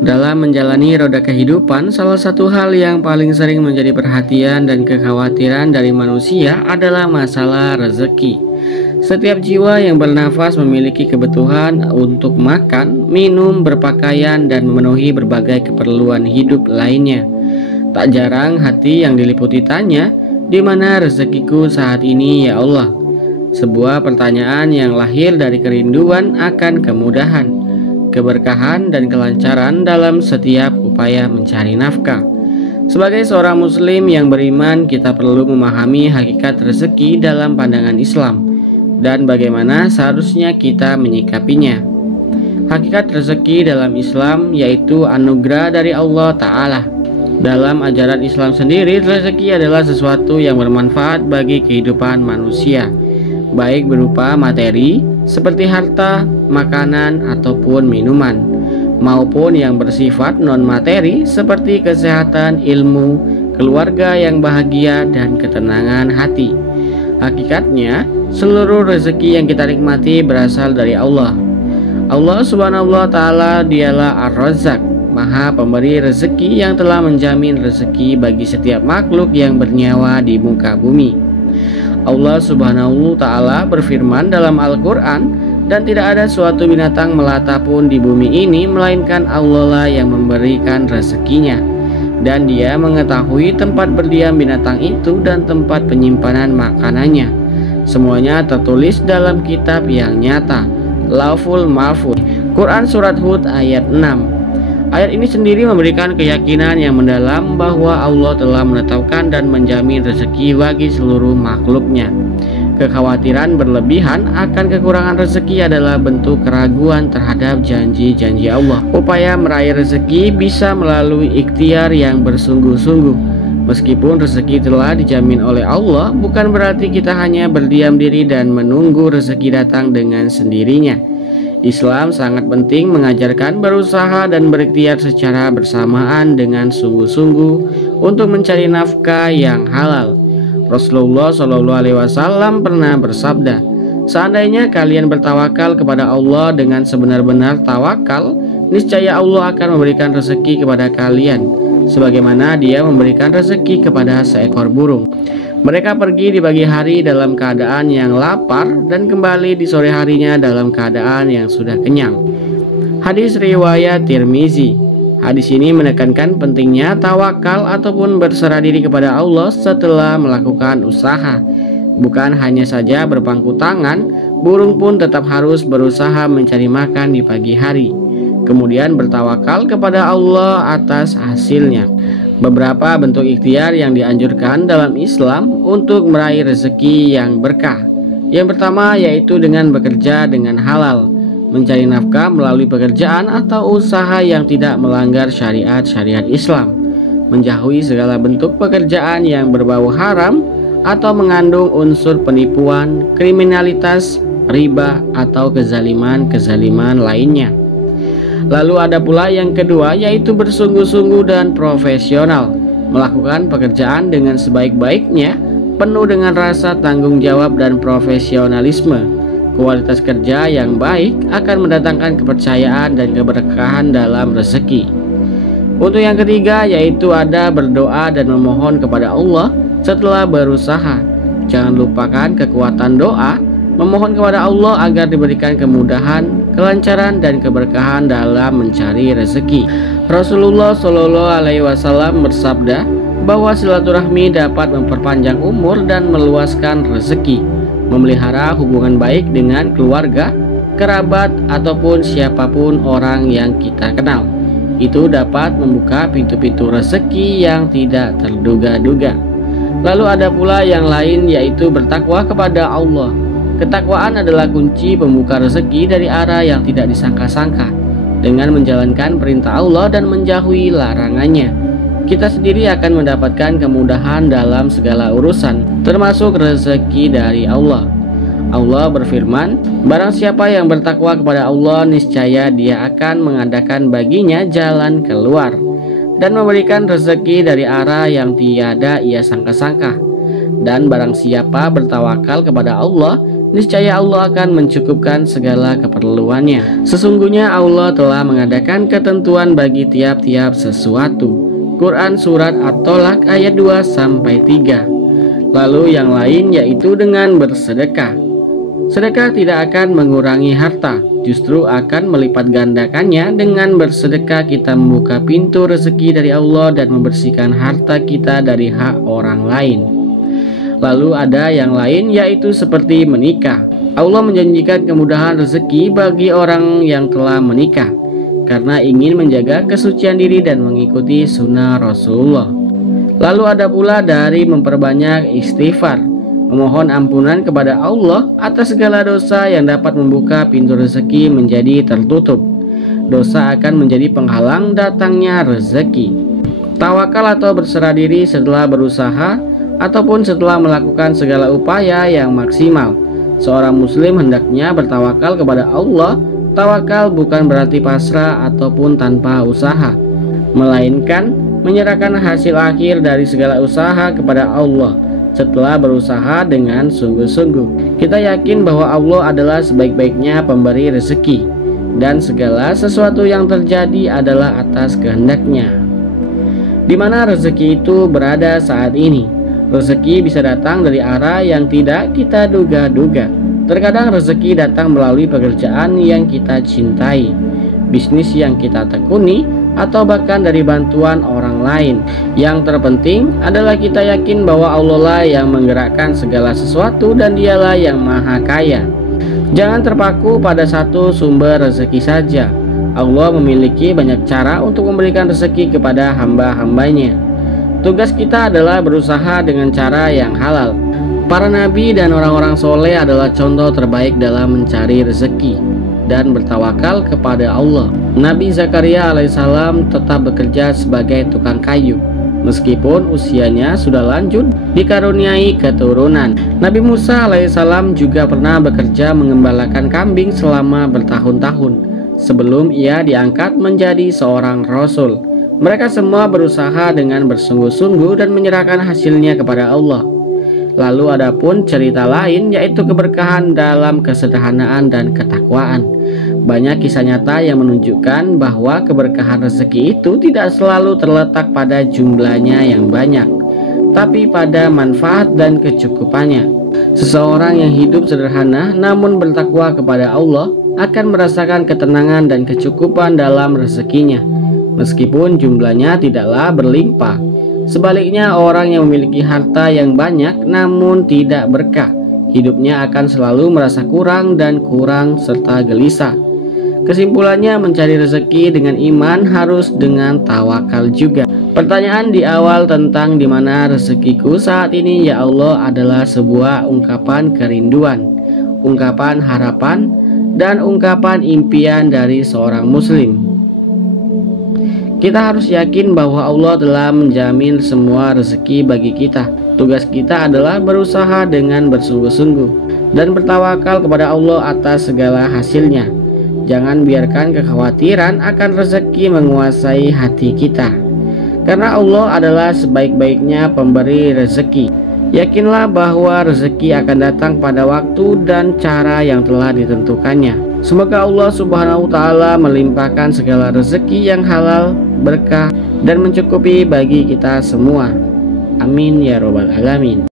Dalam menjalani roda kehidupan, salah satu hal yang paling sering menjadi perhatian dan kekhawatiran dari manusia adalah masalah rezeki. Setiap jiwa yang bernafas memiliki kebutuhan untuk makan, minum, berpakaian, dan memenuhi berbagai keperluan hidup lainnya. Tak jarang hati yang diliputi tanya, "Di mana rezekiku saat ini, ya Allah?" Sebuah pertanyaan yang lahir dari kerinduan akan kemudahan, keberkahan, dan kelancaran dalam setiap upaya mencari nafkah. Sebagai seorang muslim yang beriman, kita perlu memahami hakikat rezeki dalam pandangan Islam dan bagaimana seharusnya kita menyikapinya. Hakikat rezeki dalam Islam yaitu anugerah dari Allah Ta'ala. Dalam ajaran Islam sendiri, rezeki adalah sesuatu yang bermanfaat bagi kehidupan manusia, baik berupa materi seperti harta, makanan, ataupun minuman, maupun yang bersifat non-materi seperti kesehatan, ilmu, keluarga yang bahagia, dan ketenangan hati. Hakikatnya, seluruh rezeki yang kita nikmati berasal dari Allah. Allah Subhanahu wa Ta'ala dialah Ar-Razzaq, Maha Pemberi rezeki yang telah menjamin rezeki bagi setiap makhluk yang bernyawa di muka bumi. Allah Subhanahu wa Ta'ala berfirman dalam Al-Quran, "Dan tidak ada suatu binatang melata pun di bumi ini melainkan Allah lah yang memberikan rezekinya, dan Dia mengetahui tempat berdiam binatang itu dan tempat penyimpanan makanannya. Semuanya tertulis dalam kitab yang nyata, Lauhul Mahfuz." Quran Surat Hud ayat 6. Ayat ini sendiri memberikan keyakinan yang mendalam bahwa Allah telah menetapkan dan menjamin rezeki bagi seluruh makhluknya. Kekhawatiran berlebihan akan kekurangan rezeki adalah bentuk keraguan terhadap janji-janji Allah. Upaya meraih rezeki bisa melalui ikhtiar yang bersungguh-sungguh. Meskipun rezeki telah dijamin oleh Allah, bukan berarti kita hanya berdiam diri dan menunggu rezeki datang dengan sendirinya. Islam sangat penting mengajarkan berusaha dan berikhtiar secara bersamaan dengan sungguh-sungguh untuk mencari nafkah yang halal. Rasulullah SAW pernah bersabda, "Seandainya kalian bertawakal kepada Allah dengan sebenar-benar tawakal, niscaya Allah akan memberikan rezeki kepada kalian, sebagaimana Dia memberikan rezeki kepada seekor burung. Mereka pergi di pagi hari dalam keadaan yang lapar dan kembali di sore harinya dalam keadaan yang sudah kenyang." Hadis riwayat Tirmizi. Hadis ini menekankan pentingnya tawakal ataupun berserah diri kepada Allah setelah melakukan usaha. Bukan hanya saja berpangku tangan, burung pun tetap harus berusaha mencari makan di pagi hari, kemudian bertawakal kepada Allah atas hasilnya. Beberapa bentuk ikhtiar yang dianjurkan dalam Islam untuk meraih rezeki yang berkah. Yang pertama yaitu dengan bekerja dengan halal, mencari nafkah melalui pekerjaan atau usaha yang tidak melanggar syariat Islam, menjauhi segala bentuk pekerjaan yang berbau haram atau mengandung unsur penipuan, kriminalitas, riba, atau kezaliman lainnya. Lalu ada pula yang kedua yaitu bersungguh-sungguh dan profesional, melakukan pekerjaan dengan sebaik-baiknya, penuh dengan rasa tanggung jawab dan profesionalisme. Kualitas kerja yang baik akan mendatangkan kepercayaan dan keberkahan dalam rezeki. Untuk yang ketiga yaitu ada berdoa dan memohon kepada Allah setelah berusaha. Jangan lupakan kekuatan doa, memohon kepada Allah agar diberikan kemudahan, kelancaran, dan keberkahan dalam mencari rezeki. Rasulullah SAW bersabda bahwa silaturahmi dapat memperpanjang umur dan meluaskan rezeki. Memelihara hubungan baik dengan keluarga, kerabat, ataupun siapapun orang yang kita kenal, itu dapat membuka pintu-pintu rezeki yang tidak terduga-duga. Lalu ada pula yang lain yaitu bertakwa kepada Allah. Ketakwaan adalah kunci pembuka rezeki dari arah yang tidak disangka-sangka. Dengan menjalankan perintah Allah dan menjauhi larangannya, kita sendiri akan mendapatkan kemudahan dalam segala urusan, termasuk rezeki dari Allah. Allah berfirman, "Barang siapa yang bertakwa kepada Allah, niscaya Dia akan mengadakan baginya jalan keluar dan memberikan rezeki dari arah yang tiada ia sangka-sangka. Dan barang siapa bertawakal kepada Allah, niscaya Allah akan mencukupkan segala keperluannya. Sesungguhnya Allah telah mengadakan ketentuan bagi tiap-tiap sesuatu. Quran Surat At-Tolak ayat 2-3. Lalu yang lain yaitu dengan bersedekah. Sedekah tidak akan mengurangi harta, justru akan melipat gandakannya. Dengan bersedekah kita membuka pintu rezeki dari Allah dan membersihkan harta kita dari hak orang lain. Lalu ada yang lain yaitu seperti menikah. Allah menjanjikan kemudahan rezeki bagi orang yang telah menikah karena ingin menjaga kesucian diri dan mengikuti sunnah Rasulullah. Lalu ada pula dari memperbanyak istighfar, memohon ampunan kepada Allah atas segala dosa yang dapat membuka pintu rezeki menjadi tertutup. Dosa akan menjadi penghalang datangnya rezeki. Tawakal atau berserah diri setelah berusaha ataupun setelah melakukan segala upaya yang maksimal. Seorang muslim hendaknya bertawakal kepada Allah. Tawakal bukan berarti pasrah ataupun tanpa usaha, melainkan menyerahkan hasil akhir dari segala usaha kepada Allah setelah berusaha dengan sungguh-sungguh. Kita yakin bahwa Allah adalah sebaik-baiknya pemberi rezeki dan segala sesuatu yang terjadi adalah atas kehendaknya. Di mana rezeki itu berada saat ini? Rezeki bisa datang dari arah yang tidak kita duga-duga. Terkadang rezeki datang melalui pekerjaan yang kita cintai, bisnis yang kita tekuni, atau bahkan dari bantuan orang lain. Yang terpenting adalah kita yakin bahwa Allah lah yang menggerakkan segala sesuatu dan dialah yang maha kaya. Jangan terpaku pada satu sumber rezeki saja. Allah memiliki banyak cara untuk memberikan rezeki kepada hamba-hambanya. Tugas kita adalah berusaha dengan cara yang halal. Para nabi dan orang-orang soleh adalah contoh terbaik dalam mencari rezeki dan bertawakal kepada Allah. Nabi Zakaria alaihissalam tetap bekerja sebagai tukang kayu meskipun usianya sudah lanjut, dikaruniai keturunan. Nabi Musa alaihissalam juga pernah bekerja mengembalakan kambing selama bertahun-tahun sebelum ia diangkat menjadi seorang rasul. Mereka semua berusaha dengan bersungguh-sungguh dan menyerahkan hasilnya kepada Allah. Lalu ada pun cerita lain yaitu keberkahan dalam kesederhanaan dan ketakwaan. Banyak kisah nyata yang menunjukkan bahwa keberkahan rezeki itu tidak selalu terletak pada jumlahnya yang banyak, tapi pada manfaat dan kecukupannya. Seseorang yang hidup sederhana namun bertakwa kepada Allah akan merasakan ketenangan dan kecukupan dalam rezekinya, meskipun jumlahnya tidaklah berlimpah. Sebaliknya, orang yang memiliki harta yang banyak namun tidak berkah, hidupnya akan selalu merasa kurang dan kurang serta gelisah. Kesimpulannya, mencari rezeki dengan iman harus dengan tawakal juga. Pertanyaan di awal tentang di mana rezekiku saat ini ya Allah adalah sebuah ungkapan kerinduan, ungkapan harapan, dan ungkapan impian dari seorang muslim. Kita harus yakin bahwa Allah telah menjamin semua rezeki bagi kita. Tugas kita adalah berusaha dengan bersungguh-sungguh dan bertawakal kepada Allah atas segala hasilnya. Jangan biarkan kekhawatiran akan rezeki menguasai hati kita, karena Allah adalah sebaik-baiknya pemberi rezeki. Yakinlah bahwa rezeki akan datang pada waktu dan cara yang telah ditentukannya. Semoga Allah Subhanahu wa Ta'ala melimpahkan segala rezeki yang halal, berkah, dan mencukupi bagi kita semua. Amin ya robbal alamin.